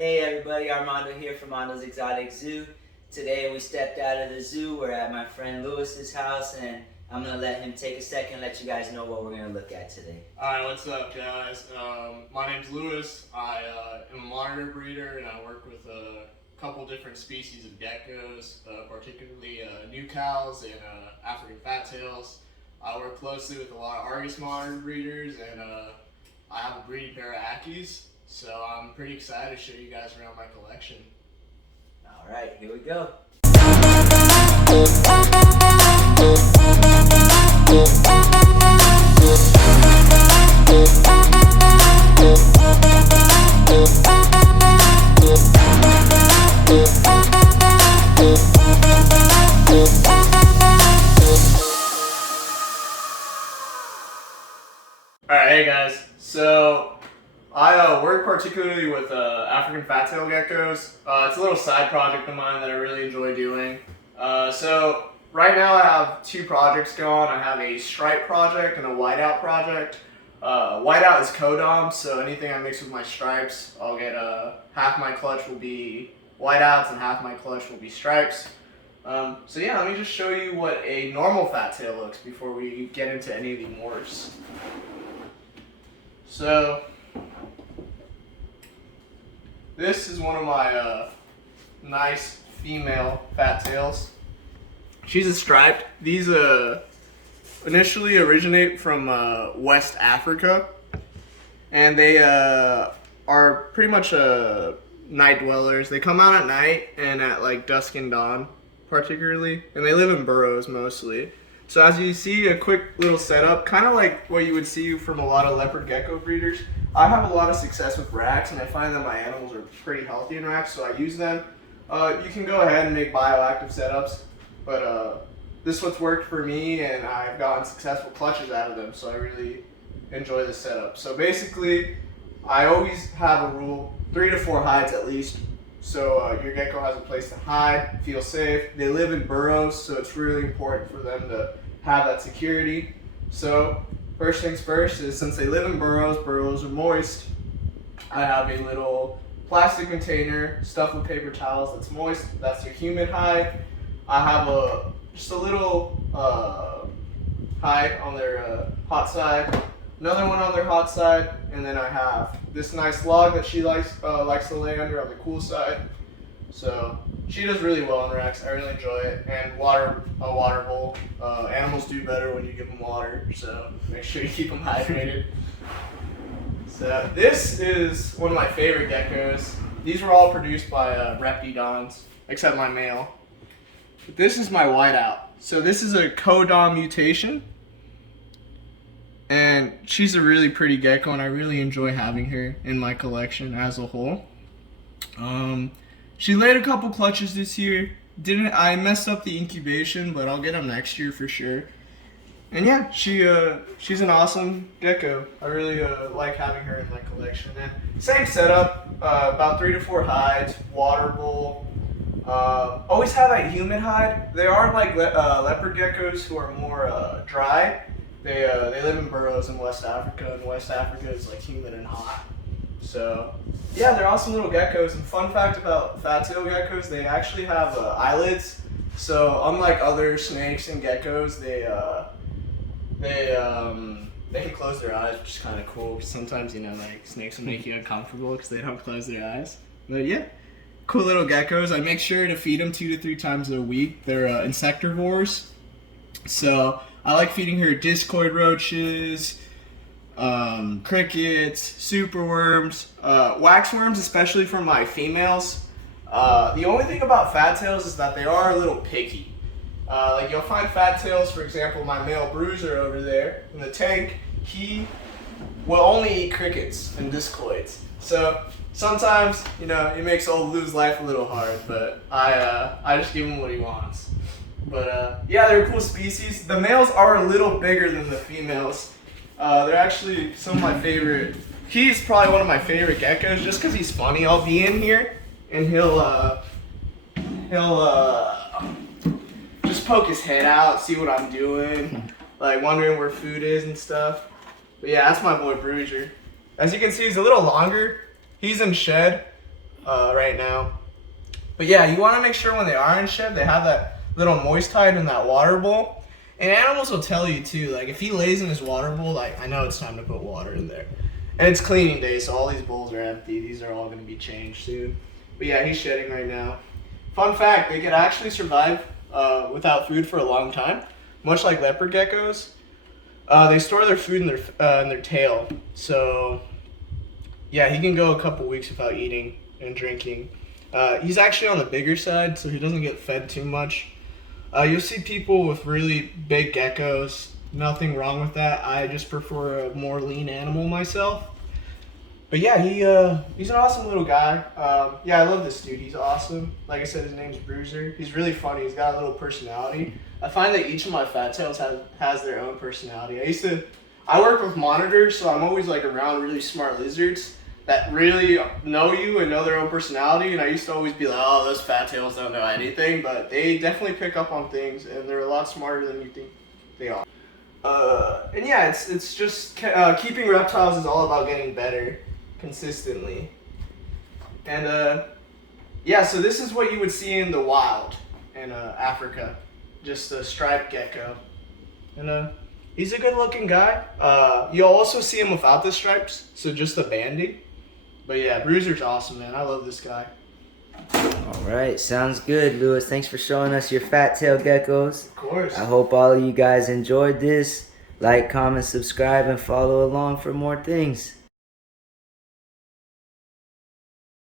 Hey everybody, Armando here from Armando's Exotic Zoo. Today we stepped out of the zoo. We're at my friend Lewis's house, and I'm gonna let him take a second and let you guys know what we're gonna look at today. Alright, what's up guys? My name's Lewis. I am a monitor breeder and I work with a couple different species of geckos, particularly new cows and African fat tails. I work closely with a lot of Argus monitor breeders, and I have a breeding pair of Ackies, so I'm pretty excited to show you guys around my collection. Alright, here we go. Alright, hey guys. So I work particularly with African fat tail geckos. It's a little side project of mine that I really enjoy doing. So right now I have two projects going. I have a stripe project and a whiteout project. Whiteout is codom, so anything I mix with my stripes, I'll get half my clutch will be whiteouts and half my clutch will be stripes. So yeah, let me just show you what a normal fat tail looks before we get into any of the morphs. So this is one of my nice female fat tails. She's a striped. These initially originate from West Africa, and they are pretty much night dwellers. They come out at night and at like dusk and dawn particularly, and they live in burrows mostly. So as you see, a quick little setup, kind of like what you would see from a lot of leopard gecko breeders. I have a lot of success with racks, and I find that my animals are pretty healthy in racks, so I use them. You can go ahead and make bioactive setups, but this is what's worked for me, and I've gotten successful clutches out of them, so I really enjoy this setup. So basically, I always have a rule, 3 to 4 hides at least, so your gecko has a place to hide, feel safe. They live in burrows, so it's really important for them to have that security. So first things first is, since they live in burrows are moist, I have a little plastic container stuffed with paper towels that's moist. That's their humid hide. I have just a little hide on their hot side, another one on their hot side, and then I have this nice log that she likes to lay under on the cool side. So she does really well in racks. I really enjoy it. And a water bowl. Animals do better when you give them water, so make sure you keep them hydrated. So this is one of my favorite geckos. These were all produced by reptidons, except my male. But this is my whiteout. So this is a codom mutation, and she's a really pretty gecko, and I really enjoy having her in my collection as a whole. She laid a couple clutches this year. I messed up the incubation, but I'll get them next year for sure. And yeah, she's an awesome gecko. I really like having her in my collection. And same setup, about 3 to 4 hides, water bowl. Always have a humid hide. They are like leopard geckos who are more dry. They live in burrows in West Africa, and West Africa is like humid and hot. So yeah, they're awesome little geckos. And fun fact about fat tail geckos, they actually have eyelids. So unlike other snakes and geckos, they can close their eyes, which is kind of cool. Because sometimes, you know, like snakes will make you uncomfortable because they don't close their eyes. But yeah, cool little geckos. I make sure to feed them 2 to 3 times a week. They're insectivores, so I like feeding her discoid roaches, crickets, superworms, waxworms, especially for my females. The only thing about fat tails is that they are a little picky. Like you'll find fat tails, for example, my male bruiser over there in the tank, he will only eat crickets and discoids. So sometimes, you know, it makes old Lou's life a little hard, but I just give him what he wants. But yeah, they're a cool species. The males are a little bigger than the females. They're actually some of my favorite. He's probably one of my favorite geckos just because he's funny. I'll be in here and he'll just poke his head out, see what I'm doing, like wondering where food is and stuff. But yeah, that's my boy Bruiser. As you can see, he's a little longer. He's in shed. right now. But yeah, you want to make sure when they are in shed, they have that little moist hide in that water bowl. And animals will tell you too, like if he lays in his water bowl, like I know it's time to put water in there. And it's cleaning day, so all these bowls are empty. These are all going to be changed soon. But yeah, he's shedding right now. Fun fact, they could actually survive without food for a long time, much like leopard geckos. They store their food in their tail. So yeah, he can go a couple weeks without eating and drinking. He's actually on the bigger side, so he doesn't get fed too much. You'll see people with really big geckos. Nothing wrong with that. I just prefer a more lean animal myself. But yeah, he's an awesome little guy. Yeah, I love this dude. He's awesome. Like I said, his name's Bruiser. He's really funny. He's got a little personality. I find that each of my fat tails has their own personality. I work with monitors, so I'm always like around really smart lizards that really know you and know their own personality. And I used to always be like, oh, those fat tails don't know anything, but they definitely pick up on things, and they're a lot smarter than you think they are. And yeah, it's just keeping reptiles is all about getting better consistently. And yeah, so this is what you would see in the wild in Africa, just a striped gecko. And he's a good looking guy. You'll also see him without the stripes, so just the bandy. But yeah, Bruiser's awesome, man. I love this guy. All right, sounds good, Lewis. Thanks for showing us your fat tail geckos. Of course. I hope all of you guys enjoyed this. Like, comment, subscribe, and follow along for more things.